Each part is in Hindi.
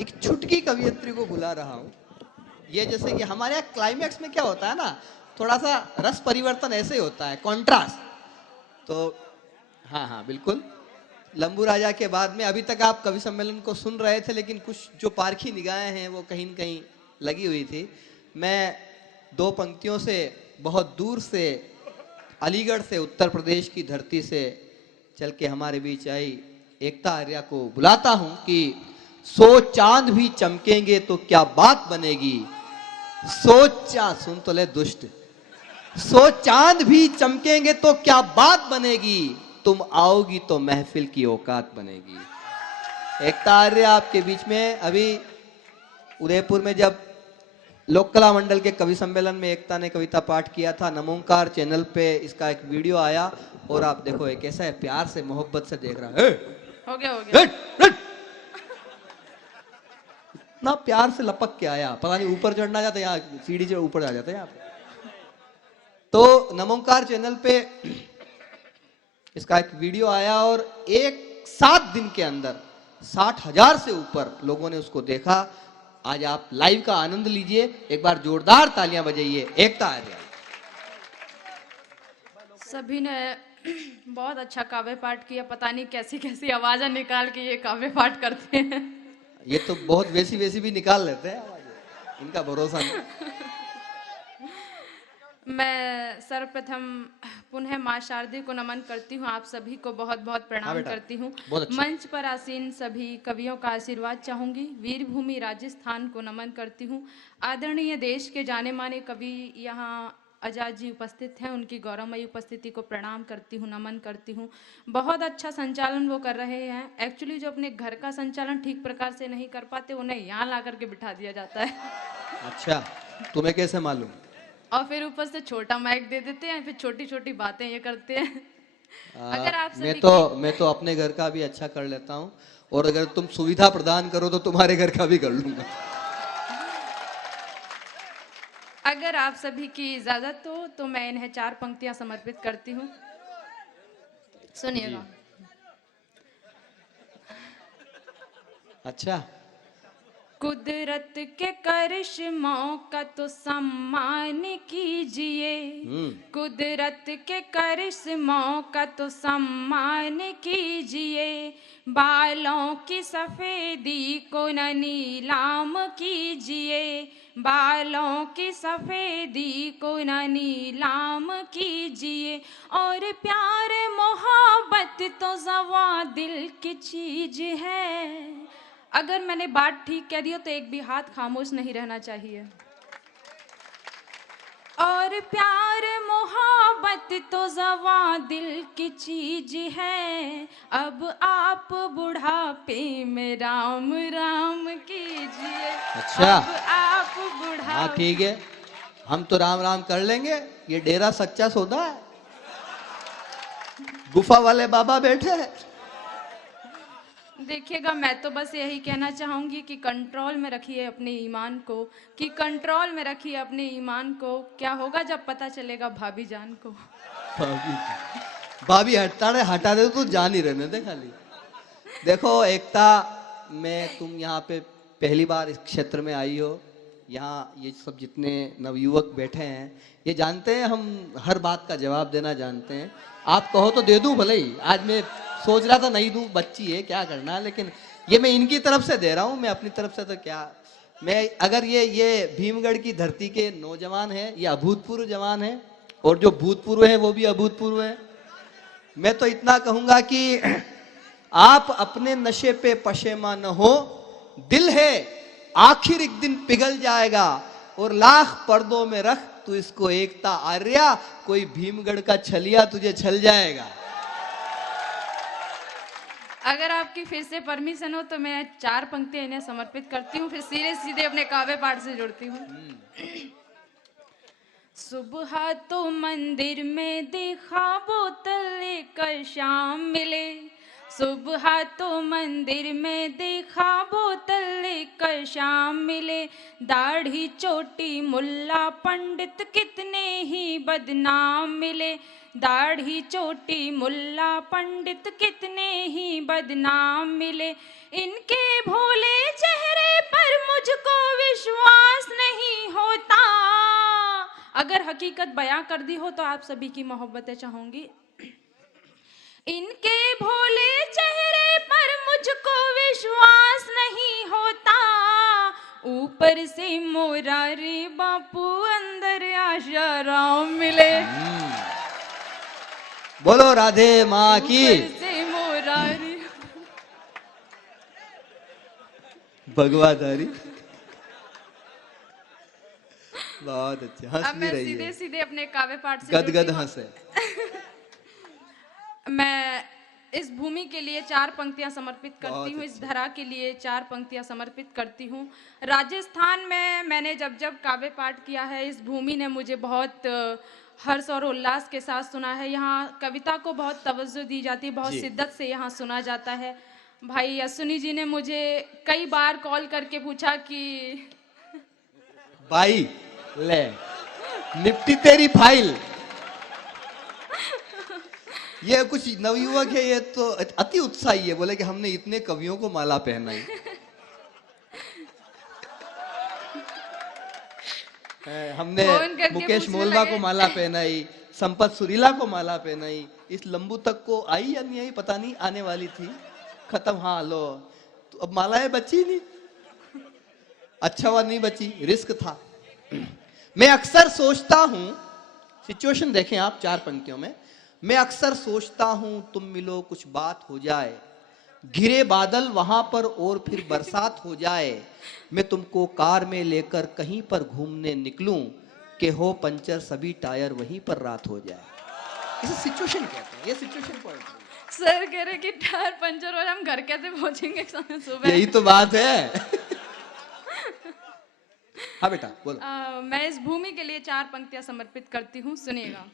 एक छुटकी कवियत्री को बुला रहा हूँ। ये जैसे कि हमारे यहाँ क्लाइमैक्स में क्या होता है ना, थोड़ा सा रस परिवर्तन ऐसे ही होता है, कॉन्ट्रास्ट। तो हाँ हाँ बिल्कुल, लंबू राजा के बाद में अभी तक आप कवि सम्मेलन को सुन रहे थे, लेकिन कुछ जो पारखी निगाहें हैं वो कहीं न कहीं लगी हुई थी। मैं दो पंक्तियों से बहुत दूर से, अलीगढ़ से, उत्तर प्रदेश की धरती से चल के हमारे बीच आई एकता आर्या को बुलाता हूं कि 100 चांद भी चमकेंगे तो क्या बात बनेगी। 100 चांद, सुन तो ले दुष्ट, 100 चांद भी चमकेंगे तो क्या बात बनेगी, तुम आओगी तो महफिल की औकात बनेगी। एकता आर्य आपके बीच में। अभी उदयपुर में जब लोक कला मंडल के कवि सम्मेलन में एकता ने कविता पाठ किया था, नमोकार चैनल पे इसका एक वीडियो आया और आप देखो ये कैसा है, प्यार से मोहब्बत से देख रहा है। हो गया इतना प्यार से लपक के आया, पता नहीं ऊपर चढ़ना जाता, यहाँ सीढ़ी से ऊपर आ जाता है यहाँ पे। तो नमोकार चैनल पे इसका एक वीडियो आया और 7 दिन के अंदर 60,000 से ऊपर लोगों ने उसको देखा। आज आप लाइव का आनंद लीजिए, एक बार जोरदार तालियां बजाइए एकता आर्या। सभी ने बहुत अच्छा काव्य पाठ किया। पता नहीं कैसी कैसी आवाजें निकाल के ये काव्य पाठ करते हैं। ये तो बहुत वैसी वैसी भी निकाल लेते हैं आवाजें, इनका भरोसा नहीं। मैं सर्वप्रथम पुनः माँ शारदे को नमन करती हूँ। आप सभी को बहुत बहुत प्रणाम करती हूँ। अच्छा। मंच पर आसीन सभी कवियों का आशीर्वाद चाहूंगी। वीरभूमि राजस्थान को नमन करती हूँ। आदरणीय देश के जाने माने कवि यहाँ आजाद जी उपस्थित हैं, उनकी गौरवमयी उपस्थिति को प्रणाम करती हूँ, नमन करती हूँ। बहुत अच्छा संचालन वो कर रहे हैं। एक्चुअली जो अपने घर का संचालन ठीक प्रकार से नहीं कर पाते, उन्हें यहाँ ला करके बिठा दिया जाता है। अच्छा, तुम्हें कैसे मालूम? और फिर ऊपर से छोटा माइक दे देते हैं, फिर छोटी छोटी बातें ये करते हैं। अगर आप मैं तो अपने घर का भी अच्छा कर लेता हूँ, और अगर तुम सुविधा प्रदान करो तो तुम्हारे घर का भी कर लूंगा। अगर आप सभी की इजाजत हो तो मैं इन्हें 4 पंक्तियां समर्पित करती हूँ। सुनिएगा। अच्छा। कुदरत के करिश्मों का तो सम्मान कीजिए, कुदरत के करिश्मों का तो सम्मान कीजिए। बालों की सफेदी को न नीलाम कीजिए, बालों की सफेदी को न नीलाम कीजिए। और प्यार मोहब्बत तो ज़वा दिल की चीज है। अगर मैंने बात ठीक कह दी हो तो एक भी हाथ खामोश नहीं रहना चाहिए। और प्यार मोहब्बत तो ज़वा दिल की चीज है। अब आप बुढ़ापे में राम राम कीजिए। अच्छा। अब आप बुढ़ापे, हाँ ठीक है, हम तो राम राम कर लेंगे। ये डेरा सच्चा सौदा है, गुफा वाले बाबा बैठे हैं। देखिएगा, मैं तो बस यही कहना चाहूंगी कि कंट्रोल में रखिए अपने ईमान को, कि कंट्रोल में रखिए अपने ईमान को। क्या होगा जब पता चलेगा भाभी जान को। भाभी हटा दे तो जान ही रहने दे खाली। देखो एकता, मैं तुम यहाँ पे पहली बार इस क्षेत्र में आई हो। यहाँ ये सब जितने नवयुवक बैठे हैं ये जानते हैं हम हर बात का जवाब देना जानते हैं। आप कहो तो दे दूं भले ही। आज मैं सोच रहा था नहीं दूं, बच्ची है क्या करना है, लेकिन ये मैं इनकी तरफ से दे रहा हूँ। मैं अपनी तरफ से तो क्या, मैं अगर ये भीमगढ़ की धरती के नौजवान है, ये अभूतपूर्व जवान है, और जो भूतपूर्व है वो भी अभूतपूर्व है। मैं तो इतना कहूंगा कि आप अपने नशे पे पशेमा न हो। दिल है आखिर एक दिन पिघल जाएगा, और लाख पर्दों में रख तू इसको एकता आर्या, कोई भीमगढ़ का छलिया तुझे छल जाएगा। अगर आपकी फिर से परमिशन हो तो मैं 4 पंक्तियां इन्हें समर्पित करती हूँ, फिर सीधे अपने काव्य पाठ से जुड़ती हूँ। सुबह तो मंदिर में देखा बोतल लेकर शाम मिले, सुबह तो मंदिर में देखा बोतल लेकर शाम मिले। दाढ़ी चोटी मुल्ला पंडित कितने ही बदनाम मिले, दाढ़ी चोटी मुल्ला पंडित कितने ही बदनाम मिले। इनके भोले चेहरे हकीकत बयां कर दी हो तो आप सभी की मोहब्बतें चाहूंगी। इनके भोले चेहरे पर मुझको विश्वास नहीं होता, ऊपर से मोरारी बापू अंदर आशाराम मिले। बोलो राधे माँ की। ऊपर से मोरारी भगवाधारी। बहुत अच्छे, हंस अब भी मैं रही सीधे है, सीधे अपने काव्य पाठ से गदगद जुड़ती हूँ। हंस है। मैं इस भूमि के लिए 4 पंक्तियां समर्पित करती बहुत हूँ, इस अच्छे। धरा के लिए 4 पंक्तियां समर्पित करती हूँ। राजस्थान में मैंने जब जब काव्य पाठ किया है, इस भूमि ने मुझे बहुत हर्ष और उल्लास के साथ सुना है। यहाँ कविता को बहुत तवज्जो दी जाती है, बहुत जी। शिद्दत से यहाँ सुना जाता है। भाई अश्विनी जी ने मुझे कई बार कॉल करके पूछा कि भाई ले निपटी तेरी फाइल। ये कुछ नवयुवक है, ये तो अति उत्साही है, बोले कि हमने इतने कवियों को माला पहनाई। हमने फोन करके मुकेश पूछने मोलवा लगे। को माला पहनाई, संपत सुरीला को माला पहनाई, इस लंबू तक को आई या नहीं आई पता नहीं, आने वाली थी, खत्म। हाँ लो, तो अब मालाएं बची नहीं, अच्छा हुआ नहीं बची, रिस्क था। मैं अक्सर सोचता हूं, सिचुएशन देखें आप 4 पंक्तियों में। मैं अक्सर सोचता हूं तुम मिलो कुछ बात हो जाए, घिरे बादल वहां पर और फिर बरसात हो जाए, मैं तुमको कार में लेकर कहीं पर घूमने निकलूं, कि हो पंचर सभी टायर वहीं पर रात हो जाए। इसे सिचुएशन कहते हैं, ये सिचुएशन पॉइंट है। सर कह रहे कि टायर पंचर हो, हम घर कैसे पहुंचेंगे सुबह। यही तो बात है। हाँ बेटा बोलो। मैं इस भूमि के लिए 4 पंक्तियां समर्पित करती हूँ, सुनिएगा।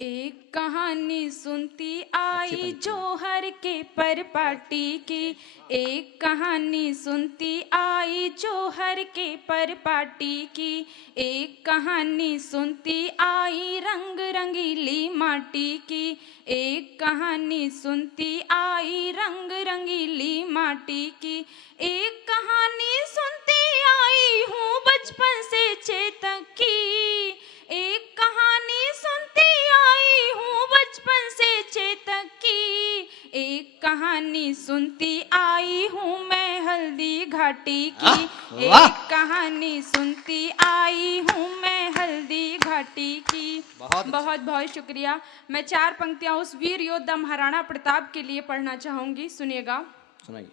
एक कहानी सुनती आई जौहर के परपाटी की, एक कहानी सुनती आई जौहर के परपाटी की, एक कहानी सुनती आई रंग रंगीली माटी की, एक कहानी सुनती आई रंग रंगीली माटी की, एक कहानी सुनती आई हूँ बचपन से चेतक की, एक कहानी सुनती आई हूँ बचपन से चेतक की, एक कहानी सुनती आई हूँ मैं हल्दी घाटी की, एक कहानी सुनती आई हूँ मैं हल्दी घाटी की। बहुत बहुत शुक्रिया। मैं 4 पंक्तियां उस वीर योद्धा महाराणा प्रताप के लिए पढ़ना चाहूंगी, सुनिएगा। सुनाइए।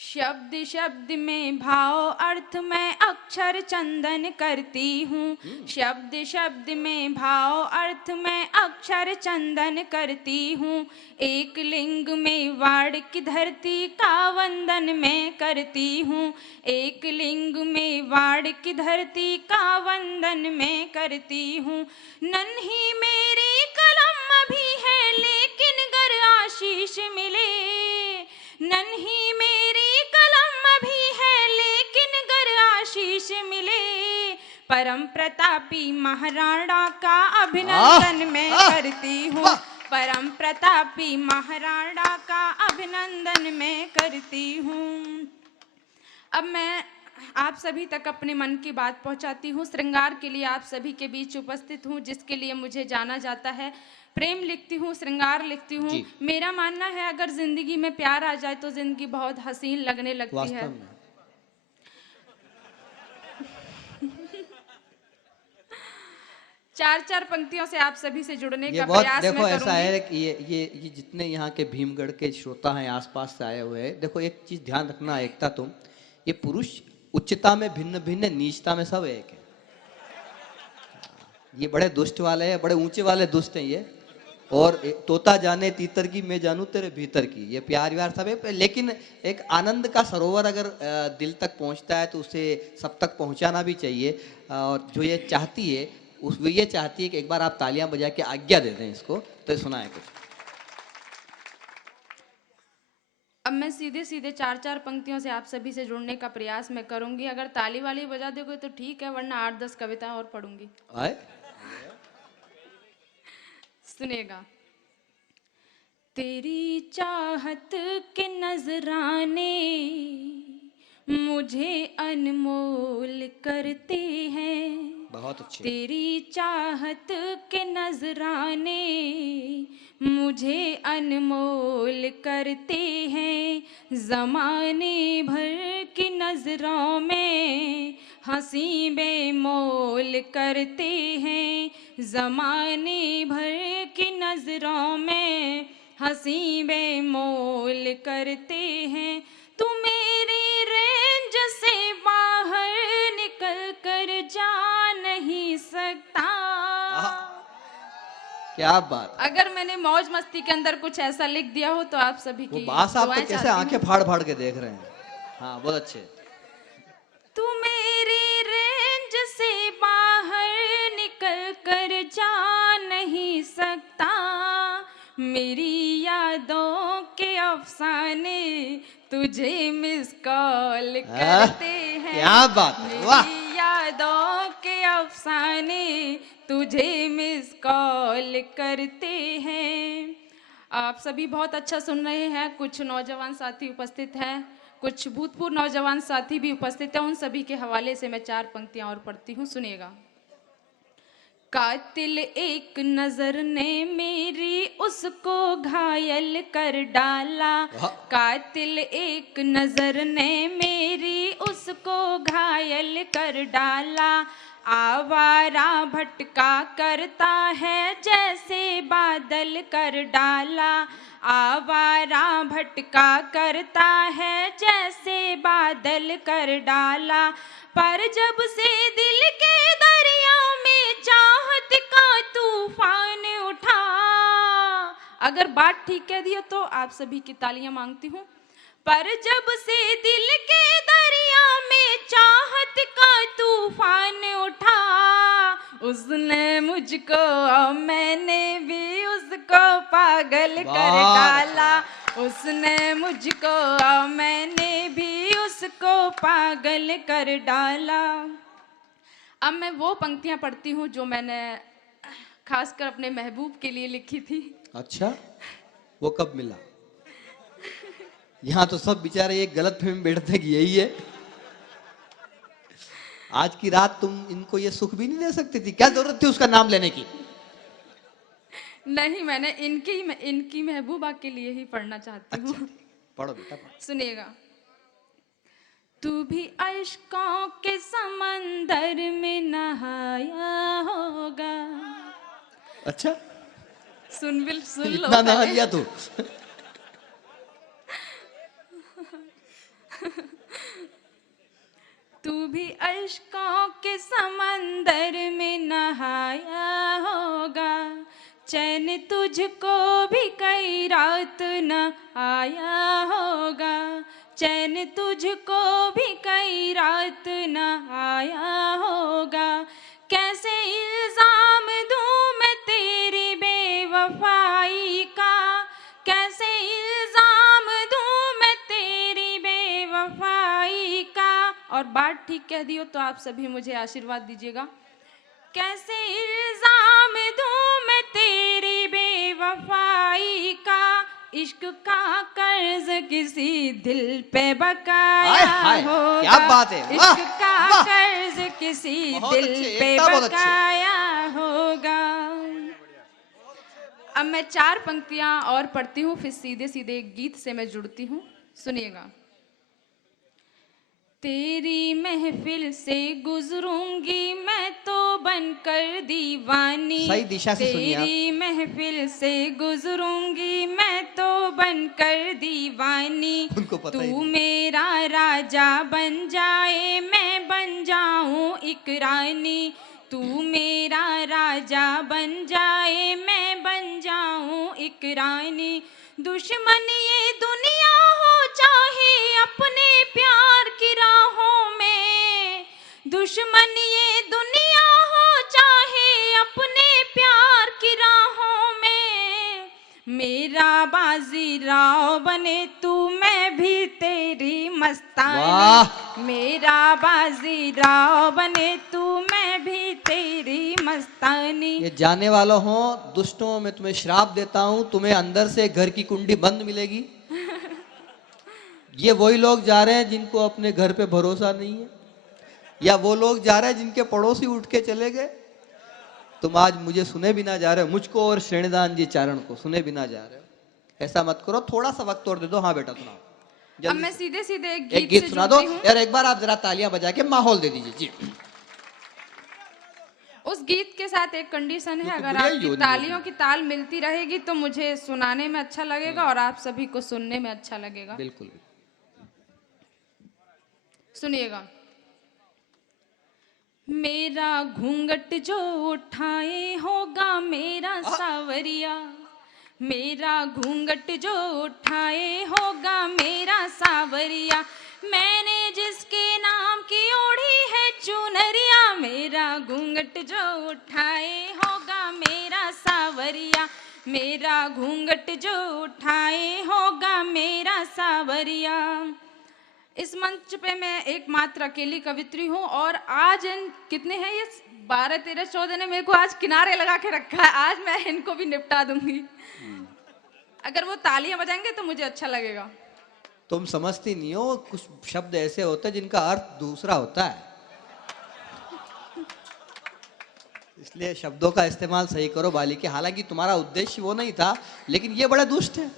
शब्द शब्द में भाव अर्थ मैं अक्षर चंदन करती हूँ, शब्द शब्द में भाव अर्थ मैं अक्षर चंदन करती हूँ, एक लिंग में वाड़ की धरती का वंदन मैं करती हूँ, एक लिंग में वाड़ की धरती का वंदन मैं करती हूँ, नन्ही मेरी कलम अभी है लेकिन गर आशीष मिले, नन्ही मेरी कलम अभी है लेकिन गर आशीष मिले, परम प्रतापी महाराणा का अभिनंदन मैं करती हूँ, परम प्रतापी महाराणा का अभिनंदन मैं करती हूँ। अब मैं आप सभी तक अपने मन की बात पहुंचाती हूँ। श्रृंगार के लिए आप सभी के बीच उपस्थित हूँ, जिसके लिए मुझे जाना जाता है। प्रेम लिखती हूँ, श्रृंगार लिखती हूँ। मेरा मानना है अगर जिंदगी में प्यार आ जाए तो जिंदगी बहुत हसीन लगने लगती है। चार पंक्तियों से आप सभी से जुड़ने का प्रयास मैं करूंगी। ऐसा है कि ये जितने यहाँ के भीमगढ़ के श्रोता हैं, आसपास से आए हुए हैं, देखो एक चीज ध्यान रखना, एकता तुम, ये पुरुष उच्चता में भिन्न भिन्न, नीचता में सब एक है। ये बड़े दुष्ट वाले हैं, बड़े ऊंचे वाले दुष्ट हैं ये, और तोता जाने तीतर की मैं जानू तेरे भीतर की, ये प्यार व्यार सब है। लेकिन एक आनंद का सरोवर अगर दिल तक पहुंचता है तो उसे सब तक पहुंचाना भी चाहिए। और जो ये चाहती है वो ये चाहती है कि एक बार आप तालियां बजा के आज्ञा दे दें इसको, तो सुनाए कुछ। अब मैं सीधे सीधे 4 पंक्तियों से आप सभी से जुड़ने का प्रयास मैं करूंगी। अगर ताली वाली बजा दोगे तो ठीक है, वरना 8-10 कविता और पढ़ूंगी। सुनेगा। तेरी चाहत के नजराने मुझे अनमोल करते हैं, बहुत अच्छे। तेरी चाहत के नजराने मुझे अनमोल करते हैं, जमाने भर की नजरों में हंसी बेमोल करते हैं, जमाने भर की नजरों में हंसी बेमोल करते हैं। तू मेरी रेंज से बाहर निकल कर जा नहीं सकता। क्या बात। अगर मैंने मौज मस्ती के अंदर कुछ ऐसा लिख दिया हो तो आप सभी वो की बास आप तो दुआएं कैसे चाहती हूँ। आंखें फाड़ फाड़ के देख रहे हैं। हाँ बहुत अच्छे। तू मेरी रेंज से बाहर निकल कर जा नहीं सकता, मेरी यादों के अफसाने तुझे मिस कॉल करते हैं। क्या बात है, वाह। मेरी यादों के अफसाने तुझे मिस कॉल करते हैं। आप सभी बहुत अच्छा सुन रहे हैं। कुछ नौजवान साथी उपस्थित हैं, कुछ भूतपूर्व नौजवान साथी भी उपस्थित हैं। उन सभी के हवाले से मैं 4 पंक्तियां और पढ़ती हूँ, सुनिएगा। कातिल एक नजर ने मेरी उसको घायल कर डाला, कातिल एक नजर ने मेरी उसको घायल कर डाला, आवारा भटका करता है जैसे बादल कर डाला, आवारा भटका करता है जैसे बादल कर डाला, पर जब से दिल के दरिया में चाहत का तूफान उठा। अगर बात ठीक कह दिया तो आप सभी की तालियां मांगती हूँ। पर जब से दिल के दरिया में चाहत का तूफान उठा, उसने मुझको और मैंने भी उसको पागल कर डाला, उसने मुझको और मैंने भी उसको पागल कर डाला। अब मैं वो पंक्तियां पढ़ती हूँ जो मैंने खासकर अपने महबूब के लिए लिखी थी। अच्छा, वो कब मिला? यहाँ तो सब बेचारे एक गलत फहमी बैठते कि यही है। आज की रात तुम इनको ये सुख भी नहीं दे सकती थी? क्या जरूरत थी उसका नाम लेने की? नहीं, मैंने इनकी महबूबा के लिए ही पढ़ना चाहती हूँ। अच्छा, पढ़ो बेटा पढ़ो। सुनिएगा। तू भी अश्कों के समंदर में नहाया होगा। अच्छा, सुन लो इतना नहा लिया तू? तू भी अश्कों के समंदर में नहाया होगा, चैन तुझको भी कई रात न आया होगा, चैन तुझको भी कई रात न आया होगा। कैसे इल्जाम दूं मैं तेरी बेवफाई का, कैसे इल्जाम दूं मैं तेरी बेवफाई का। और बात ठीक कह दियो तो आप सभी मुझे आशीर्वाद दीजिएगा। कैसे इल्जाम दूं मैं तेरी बेवफाई का, इश्क का कर्ज किसी दिल पे बकाया होगा। क्या बात है, वाह, इश्क का वाह। कर्ज किसी बहुत दिल अच्छे, पे एकदम बहुत अच्छे। बकाया होगा। अब मैं 4 पंक्तियां और पढ़ती हूँ, फिर सीधे सीधे एक गीत से मैं जुड़ती हूँ, सुनिएगा। तेरी महफिल से गुजरूंगी मैं तो बनकर दीवानी, सही दिशा से सुनिए आप। तेरी महफिल से गुजरूंगी मैं तो बनकर दीवानी, उनको पता ही तू नहीं। मेरा राजा बन जाए मैं बन जाऊं एक रानी, तू मेरा राजा बन जाए मैं बन जाऊं एक रानी। दुश्मन ये दुनिया हो चाहे अपने प्यार की राहों में, दुश्मन ये दुनिया हो चाहे अपने प्यार की राहों में, मेरा बाजीराव बने तू मैं भी तेरी मस्तानी, मेरा बाजीराव बने तू मैं भी तेरी मस्तानी। ये जाने वाला हो दुष्टों, मैं तुम्हें श्राप देता हूं, तुम्हें अंदर से घर की कुंडी बंद मिलेगी। ये वही लोग जा रहे हैं जिनको अपने घर पे भरोसा नहीं है। या वो लोग जा रहे हैं जिनके पड़ोसी उठ के चले गए? तुम आज मुझे सुने भी ना जा रहे हो, मुझको और श्रेणीदान जी चारण को सुने भी ना जा रहे हो। ऐसा मत करो, थोड़ा सा वक्त और दे दो। हाँ बेटा सुनाओ। अब मैं सीधे सीधे एक गीत गीत से सुना दो जुड़ती हूँ। यार, एक बार आप जरा तालियां बजा के माहौल दे दीजिए जी। उस गीत के साथ एक कंडीशन है, ये तो अगर बढ़िया आपकी योजना है। तालियों की ताल मिलती रहेगी तो मुझे सुनाने में अच्छा लगेगा और आप सभी को सुनने में अच्छा लगेगा। बिल्कुल। सुनिएगा। मेरा घूंघट जो उठाए होगा मेरा सावरिया, मेरा घूंघट जो उठाए होगा मेरा सावरिया, मैंने जिसके नाम की ओढ़ी है चुनरिया, मेरा घूंघट जो उठाए होगा मेरा सावरिया, मेरा घूंघट जो उठाए होगा मेरा सावरिया। इस मंच पे मैं एकमात्र अकेली कवित्री हूँ और आज इन कितने हैं ये 12 13 14 ने मेरे को आज किनारे लगा के रखा है। आज मैं इनको भी निपटा दूंगी। अगर वो तालियां बजाएंगे तो मुझे अच्छा लगेगा। तुम समझती नहीं हो, कुछ शब्द ऐसे होते हैं जिनका अर्थ दूसरा होता है, इसलिए शब्दों का इस्तेमाल सही करो बालिके। हालांकि तुम्हारा उद्देश्य वो नहीं था, लेकिन ये बड़ा दुष्ट है,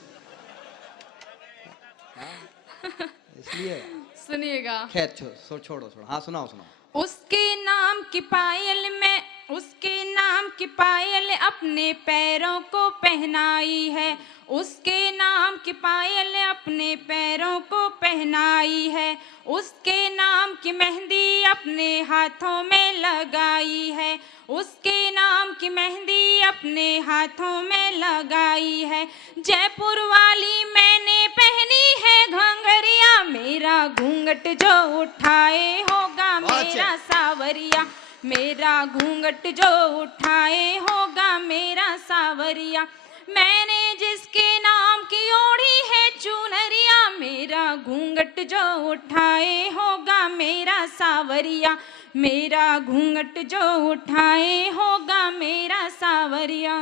इसलिए। सुनिएगा। खैर छोड़ो। हाँ सुनाओ। उसके नाम की पायल में, उसके नाम की पायल अपने पैरों को पहनाई है, उसके नाम की पायल अपने पैरों को पहनाई है, उसके नाम की मेहंदी अपने हाथों में लगाई है, उसके नाम की मेहंदी अपने हाथों में लगाई है। जयपुर वाली मैंने पहनी है घंघरिया, मेरा घूंघट जो उठाए होगा मेरा सावरिया, मेरा घूंघट जो उठाए होगा मेरा सावरिया, मैंने जिसके नाम की ओढ़ी है चुनरिया, मेरा घूंघट जो उठाए होगा मेरा सावरिया, मेरा घूंघट जो उठाए होगा मेरा सावरिया।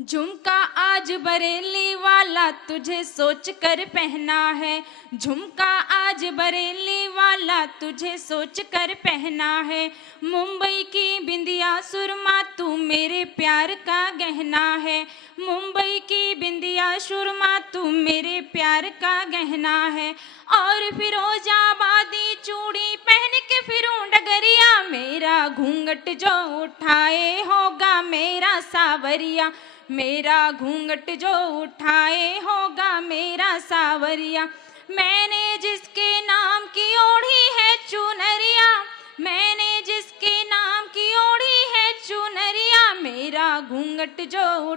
झुमका आज बरेली वाला तुझे सोच कर पहना है, झुमका आज बरेली वाला तुझे सोच कर पहना है, मुंबई की बिंदिया सुरमा तू मेरे प्यार का गहना है, मुंबई की बिंदिया सुरमा तू मेरे प्यार का गहना है, और फिरोजाबादी चूड़ी पहन के फिरूं डगरिया, मेरा घूंघट जो उठाए होगा मेरा सावरिया, मेरा घूंघट जो उठाए होगा मेरा सावरिया, मैंने जिसके नाम की ओढ़ी है चुनरिया, मैंने जिसके नाम की ओढ़ी है चुनरिया, मेरा घूंघट जो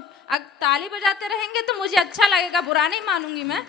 ताली बजाते रहेंगे तो मुझे अच्छा लगेगा, बुरा नहीं मानूंगी मैं।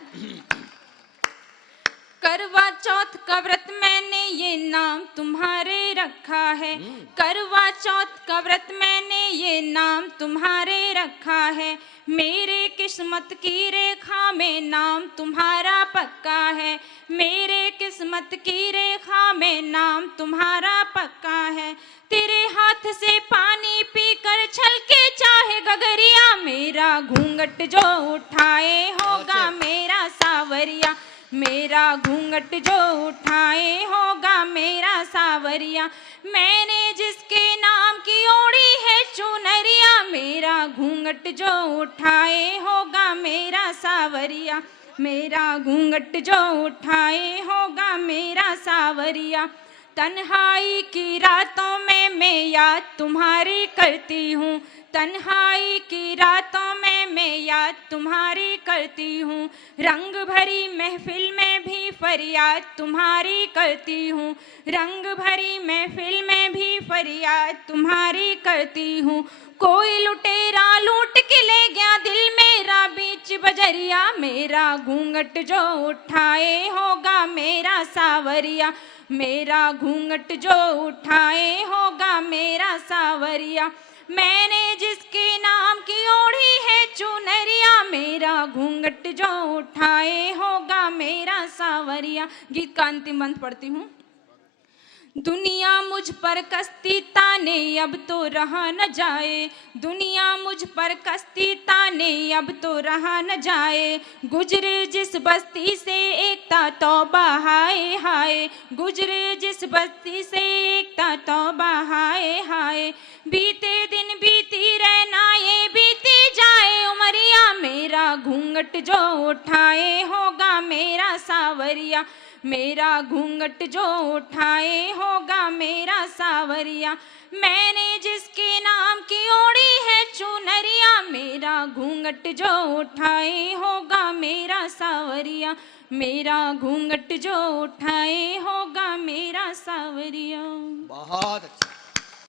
करवा चौथ का व्रत मैंने ये नाम तुम्हारे रखा है, करवा चौथ का व्रत मैंने ये नाम तुम्हारे रखा है, मेरे किस्मत की रेखा में नाम तुम्हारा पक्का है, मेरे किस्मत की रेखा में नाम तुम्हारा पक्का है, तेरे हाथ से पानी पीकर छलके चाहे गगरिया, मेरा घूंघट जो उठाए होगा मेरा सावरिया, मेरा घूंघट जो उठाए होगा मेरा सावरिया, मैंने जिसके नाम की ओढ़ी है चुनरिया, मेरा घूंघट जो उठाए होगा मेरा सावरिया, मेरा घूंघट जो उठाए होगा मेरा सावरिया। तन्हाई की रातों में मैं याद तुम्हारी करती हूँ, तन्हाई की रातों में मैं याद तुम्हारी करती हूँ, रंग भरी महफिल में भी फरियाद तुम्हारी करती हूँ, रंग भरी महफिल में भी फरियाद तुम्हारी करती हूँ, कोई लुटेरा लूट के ले गया दिल मेरा बीच बजरिया, मेरा घूंघट जो उठाए होगा मेरा सावरिया, मेरा घूंघट जो उठाए होगा मेरा सावरिया, मैंने जिसके नाम की ओढ़ी है चुनरिया, मेरा घूंघट जो उठाए होगा मेरा सावरिया। गीत का अंतिम अंत पढ़ती हूँ। दुनिया मुझ पर कश्ती ताने अब तो रहा न जाए, दुनिया मुझ पर कश्ती ताने अब तो रहा न जाए, गुजरे जिस बस्ती से एकता तौबा हाय हाय, जाए, गुजरे जिस बस्ती से एकता तौबा हाय हाय। बीते दिन बीती रहना ये बीती जाए, उमरिया मेरा घूंघट जो उठाए होगा मेरा सावरिया, मेरा घूंघट जो उठाए होगा मेरा सावरिया। मैंने जिसके नाम की ओढ़ी है चुनरिया, मेरा घूंघट जो उठाए होगा मेरा सावरिया, मेरा घूंघट जो उठाए होगा मेरा सावरिया। बहुत अच्छा।